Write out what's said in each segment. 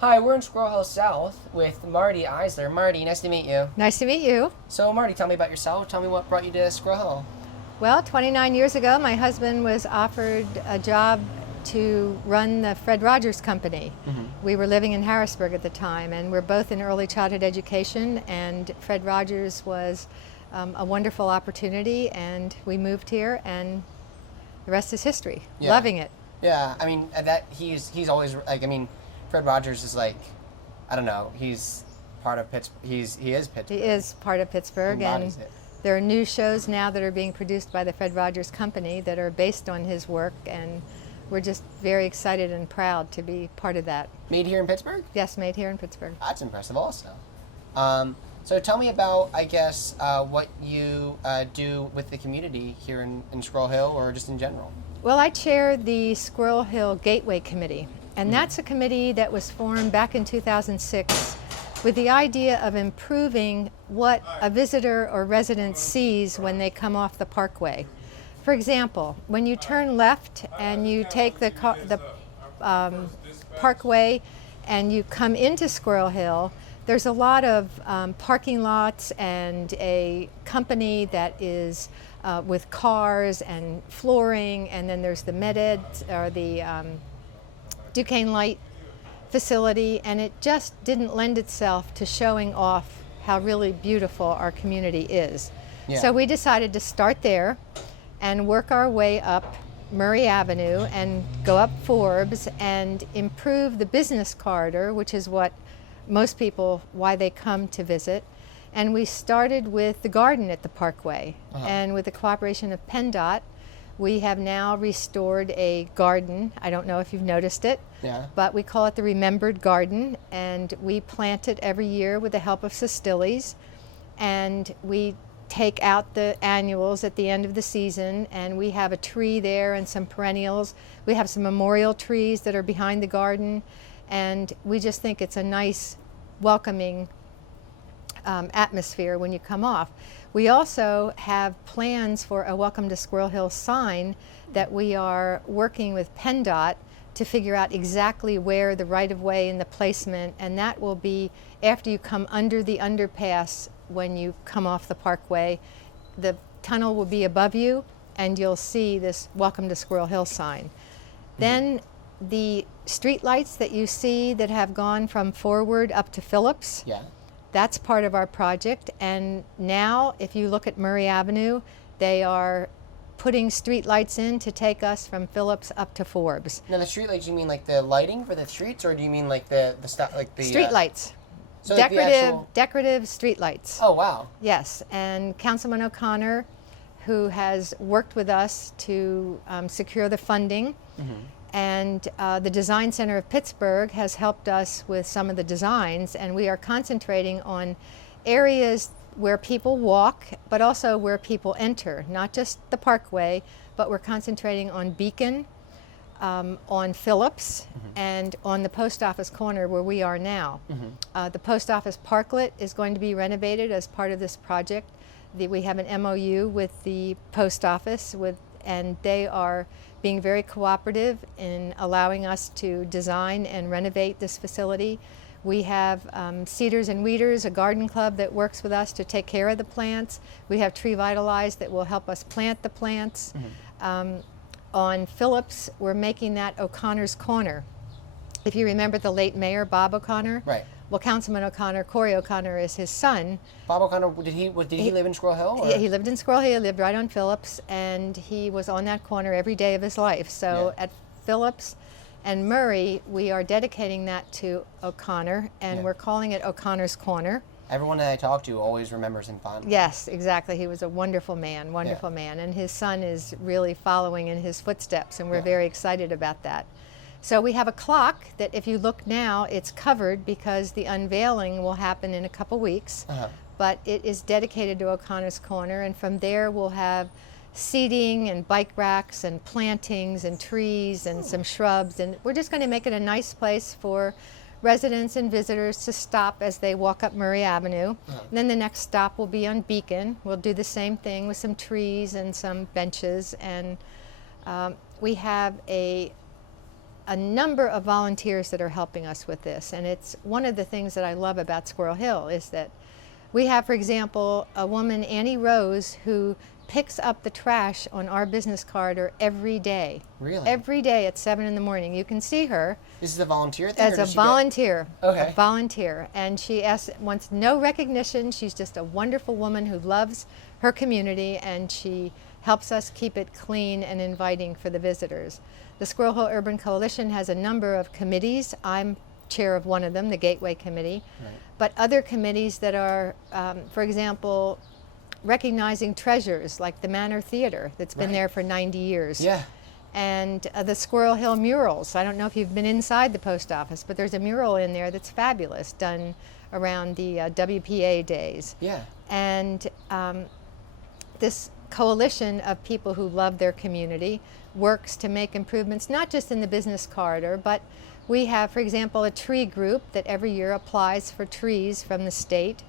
Hi, we're in Squirrel Hill South with Marty Eisler. Marty, nice to meet you. Nice to meet you. So, Marty, tell me about yourself. Tell me what brought you to Squirrel Hill. Well, 29 years ago, my husband was offered a job to run the Fred Rogers Company. We were living in Harrisburg at the time, and we're both in early childhood education, and Fred Rogers was a wonderful opportunity, and we moved here, and the rest is history. Yeah. Loving it. Yeah, I mean, he's always, like, I mean, Fred Rogers is like, I don't know, he's part of Pittsburgh. He is Pittsburgh. He is part of Pittsburgh, and Embodies it. there are new shows now that are being produced by the Fred Rogers Company that are based on his work, and we're just very excited and proud to be part of that. Made here in Pittsburgh? Yes, made here in Pittsburgh. That's impressive also. So tell me about, I guess, what you do with the community here in Squirrel Hill or just in general. Well, I chair the Squirrel Hill Gateway Committee, and that's a committee that was formed back in 2006 with the idea of improving what a visitor or resident sees when they come off the parkway. For example, when you turn left and you take the parkway and you come into Squirrel Hill, there's a lot of parking lots and a company that is with cars and flooring, and then there's the Med-Ed or the Duquesne Light facility, and it just didn't lend itself to showing off how really beautiful our community is. Yeah. So we decided to start there and work our way up Murray Avenue and go up Forbes and improve the business corridor, which is what most people, why they come to visit. And we started with the garden at the Parkway. And with the cooperation of PennDOT, we have now restored a garden. I don't know if you've noticed it, Yeah. but we call it the Remembered Garden, and we plant it every year with the help of Sostilles, and we take out the annuals at the end of the season, and we have a tree there and some perennials. We have some memorial trees that are behind the garden, and we just think it's a nice, welcoming atmosphere when you come off. We also have plans for a Welcome to Squirrel Hill sign that we are working with PennDOT to figure out exactly where the right-of-way and the placement, and that will be after you come under the underpass when you come off the parkway. The tunnel will be above you, and you'll see this Welcome to Squirrel Hill sign. Then the street lights that you see that have gone from Forward up to Phillips, Yeah. that's part of our project, and now if you look at Murray Avenue, they are putting street lights in to take us from Phillips up to Forbes. Now the street lights, you mean like the lighting for the streets, or do you mean like the stuff like the Street lights. So like the actual... Decorative street lights. Oh wow. Yes, and Councilman O'Connor, who has worked with us to secure the funding, and the Design Center of Pittsburgh has helped us with some of the designs, and we are concentrating on areas where people walk, but also where people enter, not just the parkway, but we're concentrating on Beacon, on Phillips, and on the post office corner where we are now. The post office parklet is going to be renovated as part of this project. We have an MOU with the post office, and they are being very cooperative in allowing us to design and renovate this facility. We have Cedars and Weeders, a garden club that works with us to take care of the plants. We have Tree Vitalize that will help us plant the plants. On Phillips, we're making that O'Connor's Corner. If you remember the late mayor, Bob O'Connor. Right. Well, Councilman O'Connor, Corey O'Connor is his son. Bob O'Connor, did he live in Squirrel Hill? Or? Yeah, he lived in Squirrel Hill, he lived right on Phillips, and he was on that corner every day of his life. So at Phillips and Murray, we are dedicating that to O'Connor, and we're calling it O'Connor's Corner. Everyone that I talk to always remembers him fondly. Yes, exactly. He was a wonderful man, and his son is really following in his footsteps, and we're very excited about that. So we have a clock that if you look now, it's covered because the unveiling will happen in a couple weeks, but it is dedicated to O'Connor's Corner, and from there we'll have seating and bike racks and plantings and trees and some shrubs, and we're just going to make it a nice place for residents and visitors to stop as they walk up Murray Avenue. And then the next stop will be on Beacon. We'll do the same thing with some trees and some benches, and we have a a number of volunteers that are helping us with this. And it's one of the things that I love about Squirrel Hill is that we have, for example, a woman, Annie Rose, who picks up the trash on our business corridor every day. Really? Every day at 7 in the morning. You can see her. This is a volunteer thing? As a volunteer. Okay. A volunteer. And she wants no recognition. She's just a wonderful woman who loves her community, and she helps us keep it clean and inviting for the visitors. The Squirrel Hill Urban Coalition has a number of committees. I'm chair of one of them, the Gateway Committee. Right. But other committees that are, for example, recognizing treasures like the Manor Theater that's been Right. there for 90 years. Yeah. And the Squirrel Hill murals. I don't know if you've been inside the post office, but there's a mural in there that's fabulous, done around the WPA days. Yeah. And this coalition of people who love their community works to make improvements, not just in the business corridor, but we have, for example, a tree group that every year applies for trees from the state.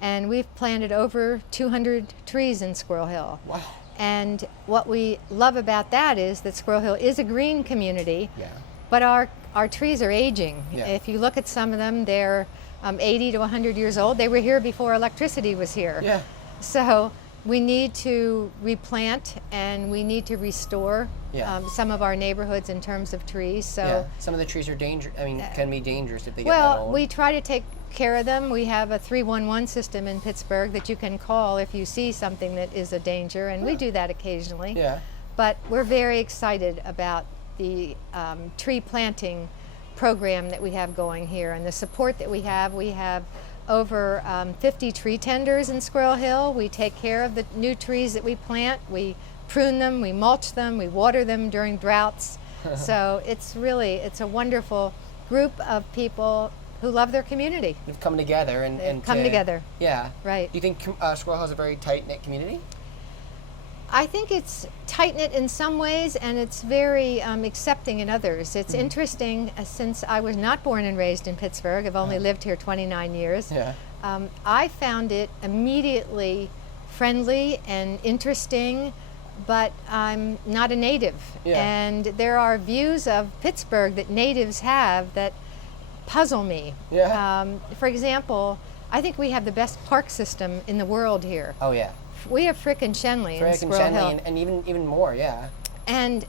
And we've planted over 200 trees in Squirrel Hill. Wow. And what we love about that is that Squirrel Hill is a green community, Yeah. but our trees are aging. Yeah. If you look at some of them, they're 80 to 100 years old. They were here before electricity was here. Yeah. So we need to replant and we need to restore Yeah. some of our neighborhoods in terms of trees. So, Yeah. Some of the trees are can be dangerous if they get that well, old. we try to take care of them. We have a 311 system in Pittsburgh that you can call if you see something that is a danger, and we do that occasionally. Yeah. But we're very excited about the tree planting program that we have going here and the support that we have. We have over 50 tree tenders in Squirrel Hill. We take care of the new trees that we plant. We prune them, we mulch them, we water them during droughts. So it's a wonderful group of people who love their community. They've come together and Come together. Yeah. Right. Do you think Squirrel Hill is a very tight-knit community? I think it's tight-knit in some ways, and it's very accepting in others. It's interesting, since I was not born and raised in Pittsburgh, I've only lived here 29 years. Yeah. I found it immediately friendly and interesting, but I'm not a native. Yeah. And there are views of Pittsburgh that natives have that puzzle me. Yeah. For example, I think we have the best park system in the world here. Oh yeah. We have Frick and Shenley in Frick and Squirrel Hill. Shenley and even more, yeah. And